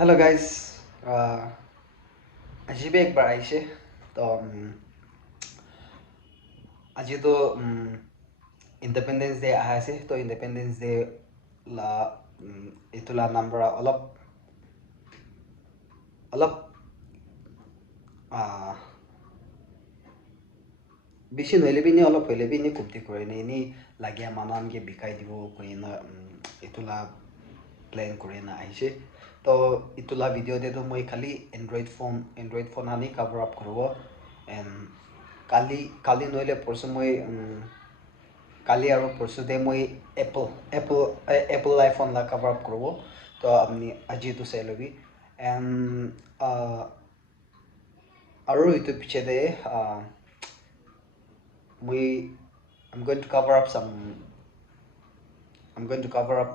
Hello guys আজি भी एक बार आइसे तो আজি तो इंडिपेंडेंस डे आहासे तो इंडिपेंडेंस डे ला इतुला नंबर अलग अलग বেছি নহলে বিনি অলপ হলে বিনি কুপ্তি কৰে নে নি লাগিয়া মানান কে বিকাই দিব কই না ইতুলা প্ল্যান করে না আইছে তো ইতুলা ভিডিও দে তো মই খালি এন্ড্রয়েড ফোন আনি কভার আপ করব এন্ড কালি কালি নহলে পরশু মই কালি আর পরশুতে মই এপল আইফোন লা কভার আপ করব তো আপনি আজি তো চাই লবি এন্ড আৰু ইটো পিছে দে we I'm going to cover up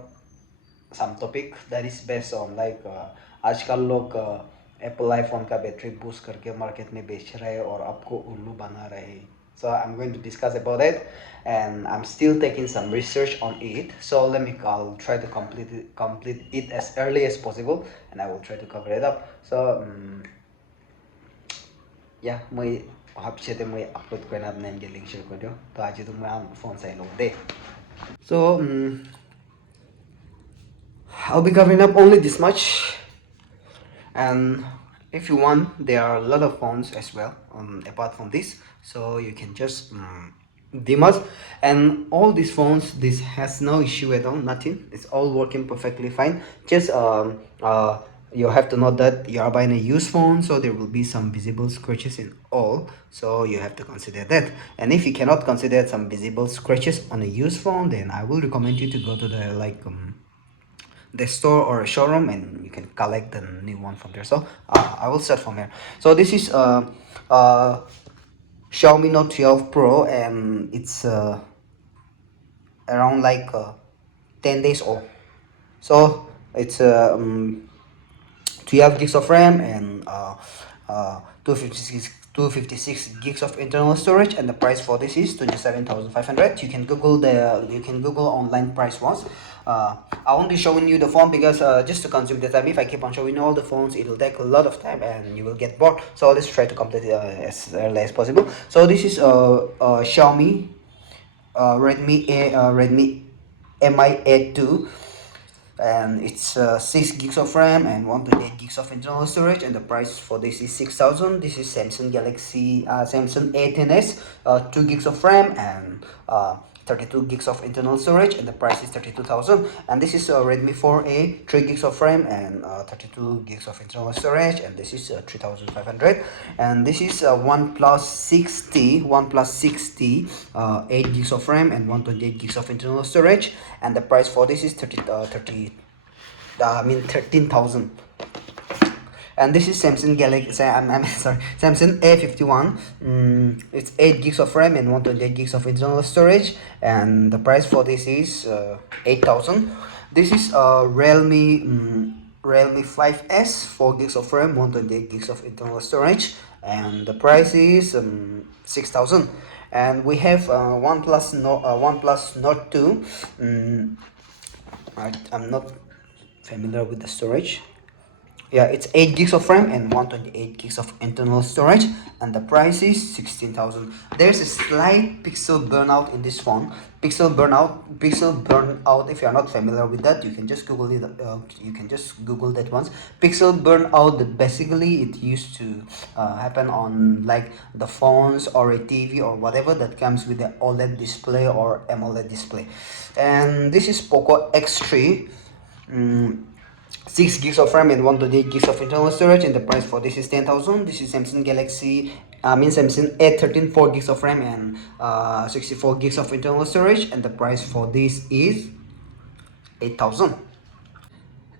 some topic that is based on like आजकल लोग एप्पल आईफोन का बैटरी बूस्ट करके मार्केट में बेच रहे हैं और आपको उल्लू बना रहे हैं. So I'm going to discuss about it, and I'm still taking some research on it. So I'll try to complete it as early as possible, and I will try to cover it up. So yeah, मैं habis itu मैं upload करना अपने इनके link share कर दो. तो आज तो मैं phone से लोग दे. So I'll be covering up only this much, and if you want, there are a lot of phones as well apart from this, so you can just dim us. And all these phones, this has no issue at all, nothing, it's all working perfectly fine. Just you have to note that you are buying a used phone, so there will be some visible scratches in all, so you have to consider that. And if you cannot consider some visible scratches on a used phone, then I will recommend you to go to the store or a showroom, and you can collect the new one from there. So I will start from here. So this is Xiaomi Note 12 Pro, and it's around 10 days old. So it's 12 gigs of RAM and 256 gigs of internal storage, and the price for this is 27,500. You can Google online price once. I won't be showing you the phone because just to consume the time. If I keep on showing all the phones, it will take a lot of time and you will get bored. So let's try to complete it as early as possible. So this is Xiaomi Redmi Mi A2, and it's 6 gigs of RAM and 128 gigs of internal storage, and the price for this is 6,000. This is Samsung A10s, 2 gigs of RAM and 32 gigs of internal storage, and the price is 32,000. And this is Redmi 4A, 3 gigs of RAM and 32 gigs of internal storage, and this is 3,500. And this is OnePlus 60, 8 gigs of RAM and 128 gigs of internal storage, and the price for this is 13,000. And this is Samsung Galaxy. I'm sorry, Samsung A51. It's 8 gigs of RAM and 128 gigs of internal storage, and the price for this is 8,000. This is Realme 5S, 4 gigs of RAM, 128 gigs of internal storage, and the price is 6,000. And we have OnePlus Note 2. I'm not familiar with the storage. Yeah, it's 8 gigs of RAM and 128 gigs of internal storage, and the price is 16,000. There's a slight pixel burnout in this phone. Pixel burnout. If you are not familiar with that, you can just Google it. You can just Google that once. Pixel burnout. Basically, it used to happen on like the phones or a TV or whatever that comes with the OLED display or AMOLED display. And this is Poco X3. 6 gigs of RAM and 128 gigs of internal storage, and the price for this is 10,000. This is Samsung A13, 4 gigs of RAM and 64 gigs of internal storage, and the price for this is 8,000.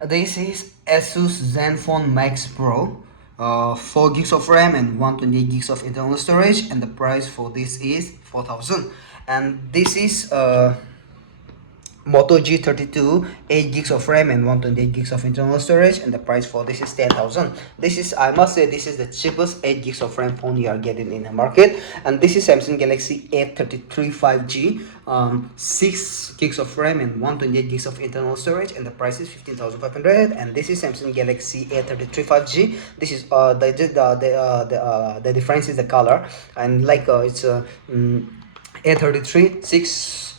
This is Asus Zenfone Max Pro, 4 gigs of RAM and 128 gigs of internal storage, and the price for this is 4,000. And this is Moto G32, 8 gigs of RAM and 128 gigs of internal storage, and the price for this is 10,000. This is, I must say, this is the cheapest 8 gigs of RAM phone you are getting in the market. And this is Samsung Galaxy A33 5G, 6 gigs of RAM and 128 gigs of internal storage, and the price is 15,500. And this is Samsung Galaxy A33 5G. This is the difference is the color, and like it's A33 6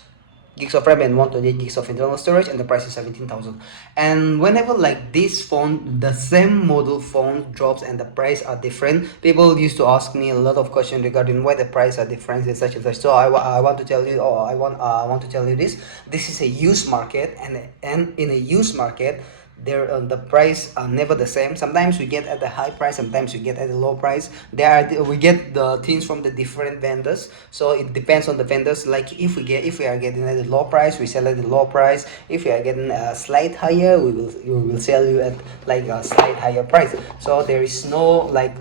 gigs of RAM and 128 gigs of internal storage, and the price is 17,000. And whenever like this phone, the same model phone drops and the price are different, people used to ask me a lot of questions regarding why the price are different and such and such. So I want to tell you, or I want to tell you this is a used market, and in a used market there the price are never the same. Sometimes we get at the high price, sometimes we get at the low price. We get the things from the different vendors, so it depends on the vendors. Like if we are getting at the low price, we sell at the low price. If we are getting a slight higher, we will sell you at like a slight higher price. So there is no like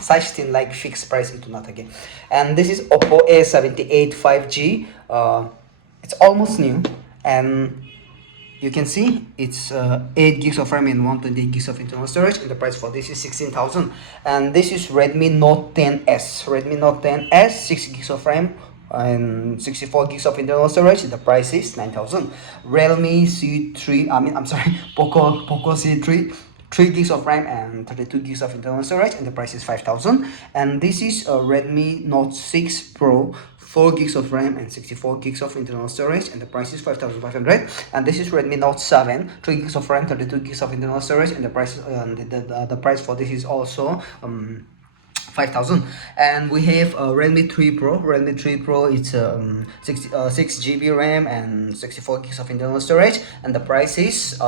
such thing like fixed price into not again. And this is Oppo A78 5G. It's almost new, and you can see it's 8 gigs of RAM and 128 gigs of internal storage, and the price for this is 16,000. And this is Redmi Note 10s. Redmi Note 10s, 6 gigs of RAM and 64 gigs of internal storage. The price is 9,000. Realme C3, I'm sorry, Poco C3, 3 gigs of RAM and 32 gigs of internal storage, and the price is 5,000. And this is a Redmi Note 6 Pro, 4 gigs of RAM and 64 gigs of internal storage, and the price is 5,500. And this is Redmi Note 7, 3 gigs of RAM, 32 gigs of internal storage, and the price the price for this is also 5,000. And we have Realme 3 Pro. Realme 3 Pro, it's 6 GB RAM and 64 gigs of internal storage, and the price is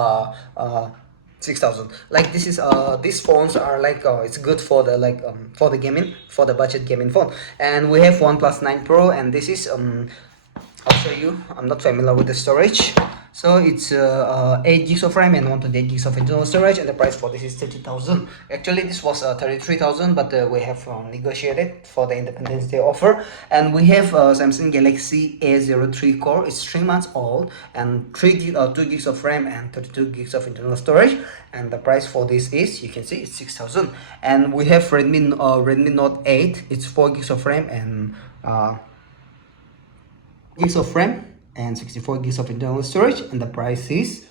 6,000. Like this is these phones are like it's good for the like for the gaming, for the budget gaming phone. And we have OnePlus 9 Pro, and this is I'll show you. I'm not familiar with the storage. So it's 8 gigs of RAM and 128 gigs of internal storage, and the price for this is 30,000. Actually this was 33,000, but we have negotiated for the Independence Day offer. And we have Samsung Galaxy A03 core. It's 3 months old, and 2 gigs of RAM and 32 gigs of internal storage, and the price for this is, you can see, it's 6,000. And we have Redmi Note 8. It's 4 gigs of RAM and gigs of RAM and 64 gigs of internal storage, and the price is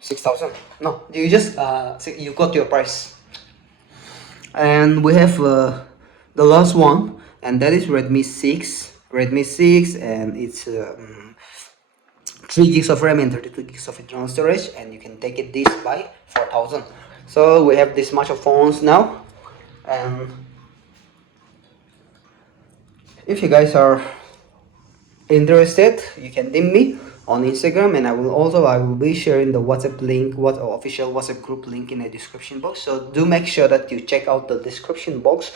6,000. No, you just you got your price. And we have the last one, and that is Redmi 6. Redmi 6, and it's 3 gigs of RAM and 32 gigs of internal storage, and you can take it this by 4,000. So we have this much of phones now. And if you guys are interested, you can DM me on Instagram, and I will be sharing the WhatsApp link, official WhatsApp group link in the description box. So do make sure that you check out the description box.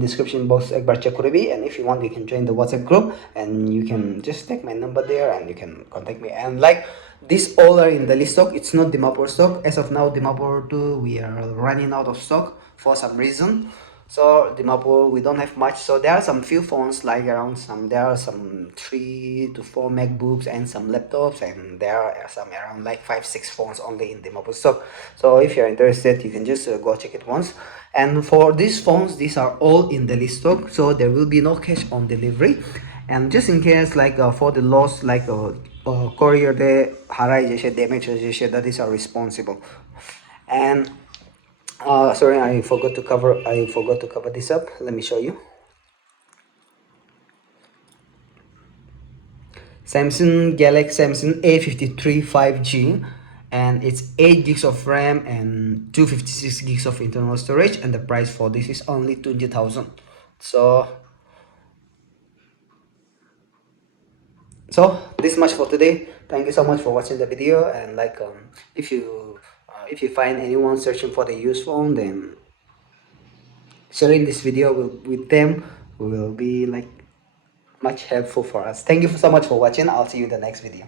Description box ekbar check kore bhi, and if you want, you can join the WhatsApp group, and you can just take my number there and you can contact me. And like these all are in the list stock. It's not Dimapur stock as of now. Dimapur 2, we are running out of stock for some reason. So Dimapur, we don't have much. So there are some few phones, like there are some 3 to 4 MacBooks and some laptops, and there are some around like 5-6 phones only in Dimapur stock. So if you're interested, you can just go check it once. And for these phones, these are all in the list stock, so there will be no cash on delivery. And just in case, like for the loss, like courier day harai jese, damage jese, that is our responsible. And sorry, I forgot to cover this up. Let me show you. Samsung A53 5G, and it's 8 gigs of RAM and 256 gigs of internal storage, and the price for this is only 20,000. So this much for today. Thank you so much for watching the video. And like if you find anyone searching for the used phone, then sharing this video with them will be like much helpful for us. Thank you so much for watching. I'll see you in the next video.